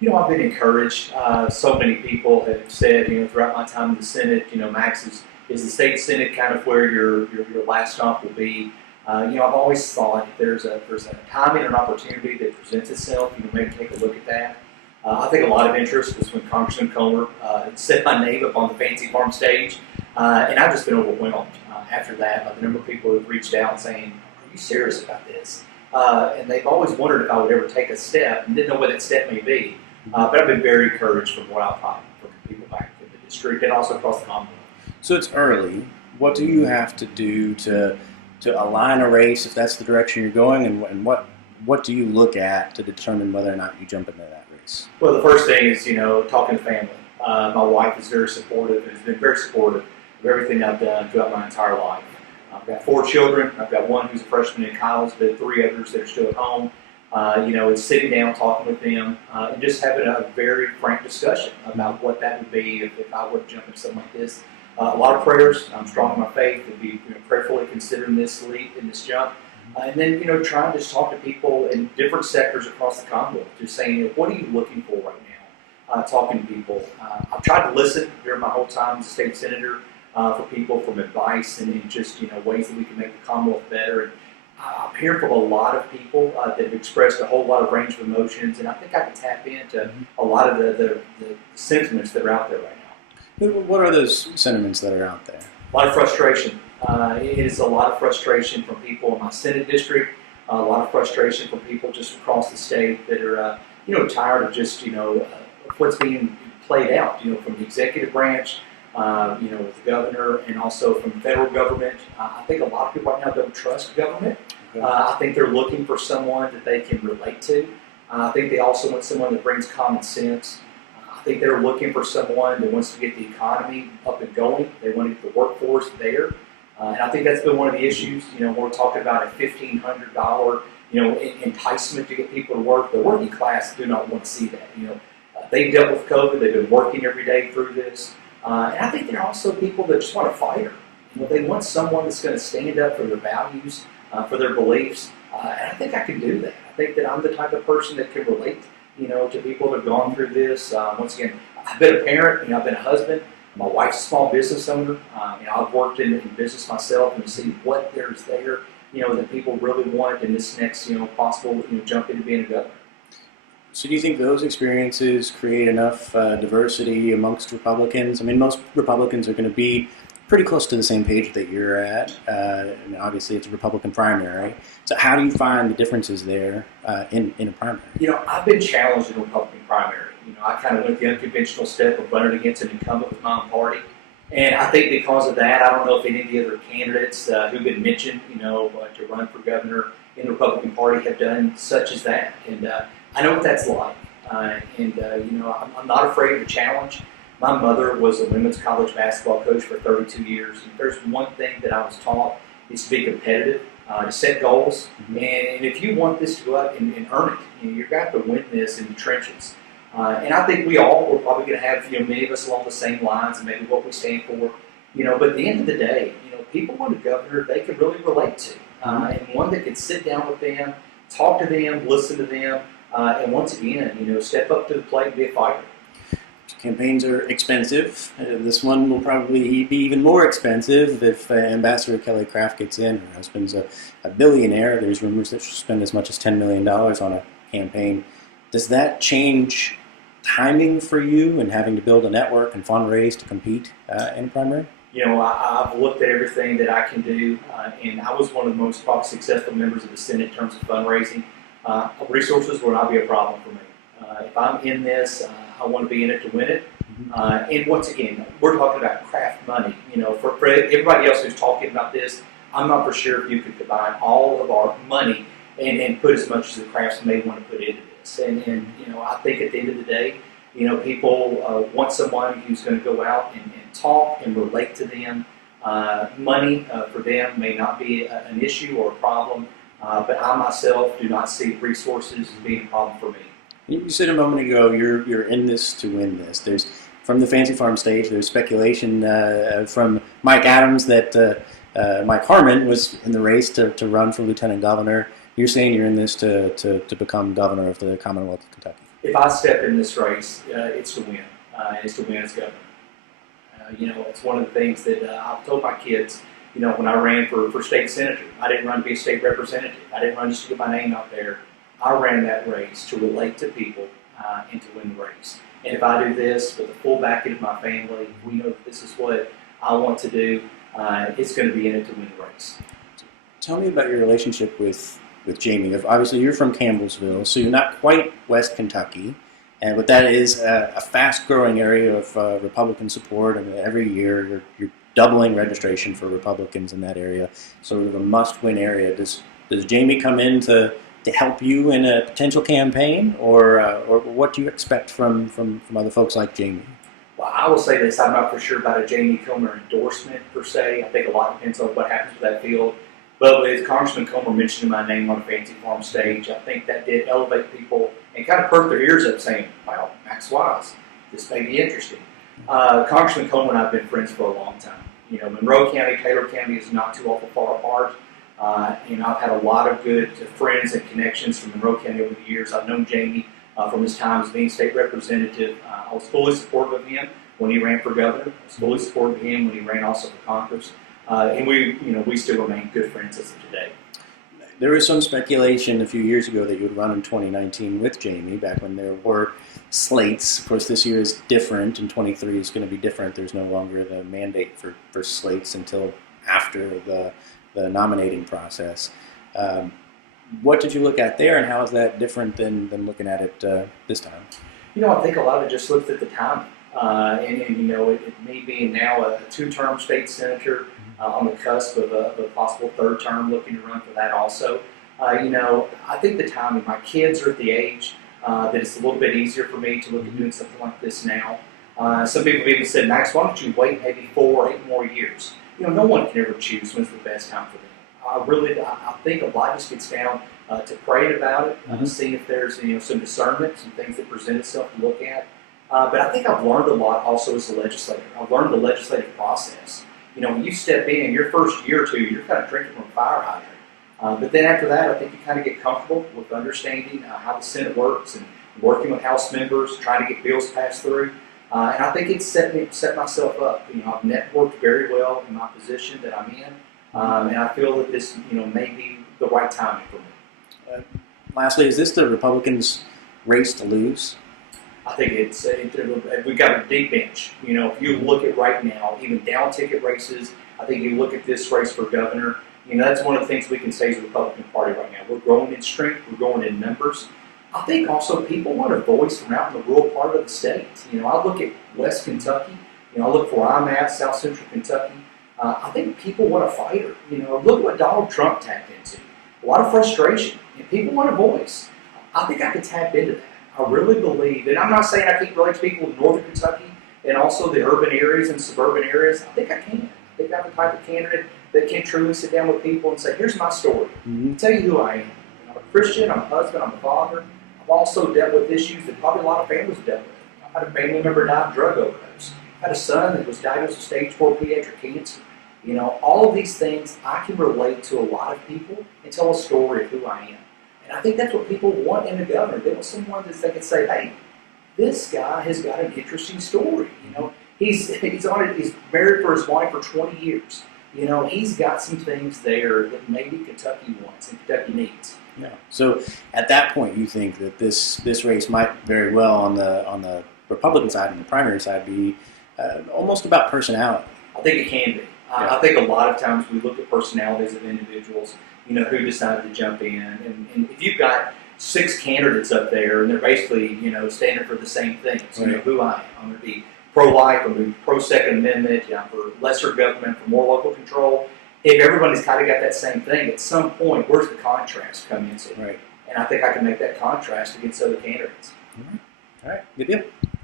I've been encouraged. So many people have said, throughout my time in the Senate, Max is the state Senate kind of where your last stop will be. I've always thought if there's a timing and an opportunity that presents itself, maybe take a look at that. I think a lot of interest was when Congressman Comer said my name up on the Fancy Farm stage, and I've just been overwhelmed after that by the number of people who've reached out saying, "Are you serious about this?" And they've always wondered if I would ever take a step and didn't know what that step may be. But I've been very encouraged from what I've gotten from people back in the district and also across the Commonwealth. So it's early. What do you have to do to align a race if that's the direction you're going, and what do you look at to determine whether or not you jump into that race? Well, the first thing is, talking to family. My wife is very supportive and has been very supportive of everything I've done throughout my entire life. I've got 4 children. I've got one who's a freshman in college, but 3 others that are still at home. It's sitting down, talking with them, and just having a very frank discussion about what that would be if I were to jump into something like this. A lot of prayers. I'm strong in my faith and be prayerfully considering this leap in this jump. And then, trying to just talk to people in different sectors across the Commonwealth, just saying, what are you looking for right now? Talking to people. I've tried to listen during my whole time as a state senator for people, from advice and just, ways that we can make the Commonwealth better. And I'm hearing from a lot of people that have expressed a whole lot of range of emotions, and I think I can tap into a lot of the sentiments that are out there right now. What are those sentiments that are out there? A lot of frustration. It is a lot of frustration from people in my Senate district, a lot of frustration from people just across the state that are, tired of just, what's being played out, from the executive branch, with the governor, and also from the federal government. I think a lot of people right now don't trust government. I think they're looking for someone that they can relate to. I think they also want someone that brings common sense. I think they're looking for someone that wants to get the economy up and going. They want to get the workforce there. And I think that's been one of the issues. We're talking about a $1,500, enticement to get people to work. The working class do not want to see that. They've dealt with COVID. They've been working every day through this. And I think there are also people that just want a fighter. They want someone that's going to stand up for their values, for their beliefs. And I think I can do that. I think that I'm the type of person that can relate, to people that have gone through this. Once again, I've been a parent. I've been a husband. My wife's a small business owner. I've worked in business myself and to see what there's there, that people really want in this next, possible, jump into being a governor. So do you think those experiences create enough diversity amongst Republicans? I mean, most Republicans are going to be pretty close to the same page that you're at. And obviously, it's a Republican primary. So how do you find the differences there in a primary? I've been challenged in a Republican primary. I kind of went the unconventional step of running against an incumbent with my own party. And I think because of that, I don't know if any of the other candidates who've been mentioned, to run for governor in the Republican Party have done such as that. And I know what that's like. I'm not afraid of the challenge. My mother was a women's college basketball coach for 32 years. And if there's one thing that I was taught, is to be competitive, to set goals. And if you want this to go out and earn it, you've got to win this in the trenches. And I think we're probably going to have, many of us along the same lines and maybe what we stand for. But at the end of the day, people want a governor they can really relate to. And one that can sit down with them, talk to them, listen to them, and once again, step up to the plate and be a fighter. Campaigns are expensive. This one will probably be even more expensive if Ambassador Kelly Craft gets in. Her husband's a billionaire. There's rumors that she'll spend as much as $10 million on a campaign. Does that change timing for you and having to build a network and fundraise to compete in a primary? I've looked at everything that I can do, and I was one of the most probably successful members of the Senate in terms of fundraising. Resources will not be a problem for me. If I'm in this, I want to be in it to win it. And once again, we're talking about craft money. For everybody else who's talking about this, I'm not for sure if you could combine all of our money and put as much as the crafts may want to put into this. And I think at the end of the day, people want someone who's going to go out and talk and relate to them. Money for them may not be an issue or a problem, but I myself do not see resources as being a problem for me. You said a moment ago you're in this to win this. There's from the Fancy Farm stage. There's speculation from Mike Adams that Mike Harmon was in the race to run for lieutenant governor. You're saying you're in this to become governor of the Commonwealth of Kentucky. if I step in this race, it's to win. It's to win as governor. It's one of the things that I've told my kids. When I ran for state senator, I didn't run to be a state representative. I didn't run just to get my name out there. I ran that race to relate to people and to win the race. And if I do this with the full backing of my family, we know that this is what I want to do. It's going to be in it to win the race. Tell me about your relationship with Jamie. Obviously, you're from Campbellsville, so you're not quite West Kentucky, but that is a fast-growing area of Republican support. I mean, every year you're doubling registration for Republicans in that area, sort of a must-win area. Does Jamie come in to help you in a potential campaign, or what do you expect from other folks like Jamie? Well, I will say this: I'm not for sure about a Jamie Comer endorsement per se. I think a lot depends on what happens with that field. But with Congressman Comer mentioning my name on a Fancy Farm stage, I think that did elevate people and kind of perk their ears up, saying, "Wow, Max Wise, this may be interesting." Congressman Comer and I have been friends for a long time. Monroe County, Taylor County is not too awful far apart. I've had a lot of good friends and connections from Monroe County over the years. I've known Jamie from his time as being state representative. I was fully supportive of him when he ran for governor. I was fully supportive of him when he ran also for Congress. And we still remain good friends as of today. There was some speculation a few years ago that you would run in 2019 with Jamie, back when there were slates. Of course, this year is different, and 23 is going to be different. There's no longer the mandate for slates until after the nominating process. What did you look at there, and how is that different than looking at it this time? I think a lot of it just looked at the timing. Me being now a two-term state senator on the cusp of a possible third term, looking to run for that also. I think the timing, my kids are at the age that it's a little bit easier for me to look at doing something like this now. Some people have even said, "Max, why don't you wait maybe 4 or 8 more years?" No one can ever choose when's the best time for them. I think a lot just gets down to praying about it, seeing if there's some discernment, some things that present itself to look at. But I think I've learned a lot also as a legislator. I've learned the legislative process. When you step in your first year or two, you're kind of drinking from a fire hydrant. But then after that, I think you kind of get comfortable with understanding how the Senate works and working with House members, trying to get bills passed through. And I think it's set myself up. I've networked very well in my position that I'm in. And I feel that this, may be the right timing for me. Lastly, is this the Republicans' race to lose? I think we've got a deep bench. If you look at right now, even down ticket races, I think you look at this race for governor, that's one of the things we can say as a Republican Party right now. We're growing in strength, we're growing in numbers. I think also people want a voice from out in the rural part of the state. I look at West Kentucky, I look where I'm at, South Central Kentucky. I think people want a fighter. Look what Donald Trump tapped into. A lot of frustration, and people want a voice. I think I could tap into that. I really believe, and I'm not saying I can't relate to people in northern Kentucky and also the urban areas and suburban areas. I think I can. I think I'm the type of candidate that can truly sit down with people and say, "Here's my story. Tell you who I am. I'm a Christian, I'm a husband, I'm a father. I've also dealt with issues that probably a lot of families dealt with. I had a family member die of drug overdose. I had a son that was diagnosed with stage 4 pediatric cancer. All of these things, I can relate to a lot of people and tell a story of who I am. And I think that's what people want in a governor. They want someone that they can say, "Hey, this guy has got an interesting story. He's married for his wife for 20 years. He's got some things there that maybe Kentucky wants and Kentucky needs." Yeah. So at that point, you think that this race might very well on the Republican side and the primary side be almost about personality. I think it can be. I think a lot of times we look at personalities of individuals, who decided to jump in. And if you've got 6 candidates up there and they're basically, standing for the same things, who I am. I'm going to be pro-life, I'm going to be pro-Second Amendment, I'm for lesser government, for more local control. If everybody's kind of got that same thing, at some point, where's the contrast come into? Right. And I think I can make that contrast against other candidates. All right. Good deal.